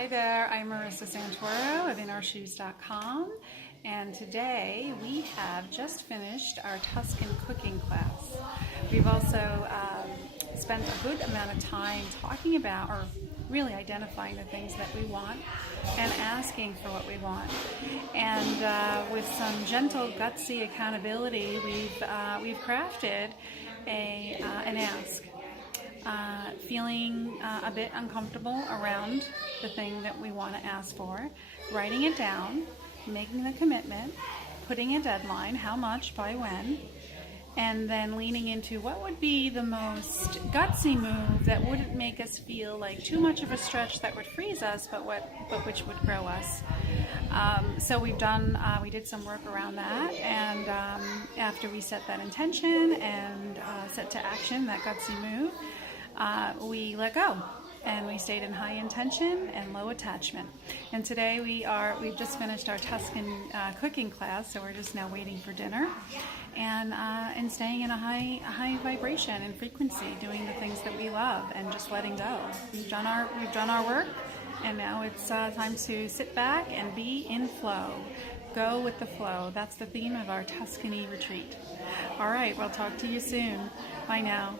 Hi there, I'm Marissa Santoro of InOurShoes.com, and today we have just finished our Tuscan cooking class. We've also spent a good amount of time talking about, or really identifying the things that we want and asking for what we want. And with some gentle, gutsy accountability, we've crafted an ask. Feeling a bit uncomfortable around the thing that we want to ask for, writing it down, making the commitment, putting a deadline, how much, by when, and then leaning into what would be the most gutsy move that wouldn't make us feel like too much of a stretch that would freeze us, but which would grow us. So we did some work around that, and after we set that intention and set to action that gutsy move, we let go, and we stayed in high intention and low attachment. And today we've just finished our Tuscan cooking class, so we're just now waiting for dinner, and staying in a high vibration and frequency, doing the things that we love and just letting go. We've done our work, and now it's time to sit back and be in flow. Go with the flow. That's the theme of our Tuscany retreat. All right, we'll talk to you soon. Bye now.